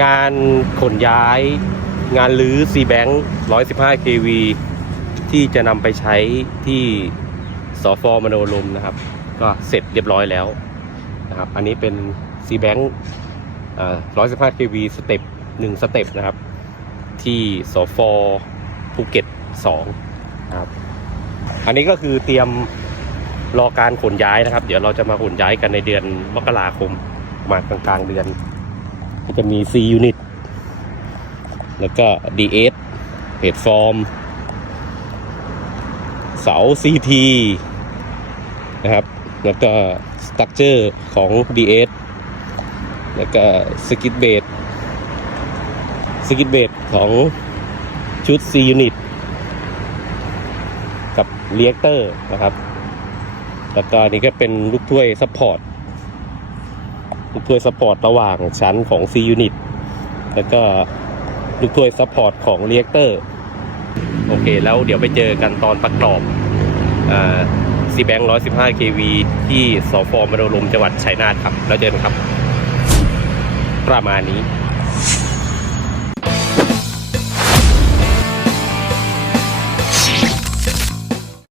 งานขนย้าย งานรื้อซีแบงค์115 kV ที่จะนำไปใช้ที่สฟมโนลมนะครับ ก็เสร็จเรียบร้อยแล้วนะครับ อันนี้เป็นซีแบงค์115 kV สเต็ป1สเต็ปนะครับ ที่สฟภูเก็ต2นะครับ อันนี้ก็คือเตรียมรอการขนย้ายนะครับ เดี๋ยวเราจะมาขนย้ายกันในเดือนมกราคมประมากลางๆเดือน ก็จะมี C unit แล้วก็ DS เพจฟอร์ม เสา CT นะครับ แล้วก็สตั๊กเจอร์ของ DS แล้วก็สกิทเบดสกิทเบดของชุด C unit กับเรียกเตอร์นะครับ แล้วก็อันนี่ก็เป็นลูกถ้วยซัพพอร์ต ลูกถ้วยซัพพอร์ตระหว่างชั้นของ C unit แล้วก็ลูกถ้วยซัพพอร์ตของเรียกเตอร์โอเค แล้วเดี๋ยวไปเจอกันตอนประกอบซีแบงค์115 kV ที่สฟมโนลมจังหวัดชัยนาทครับ แล้วเจอกันครับ ประมาณนี้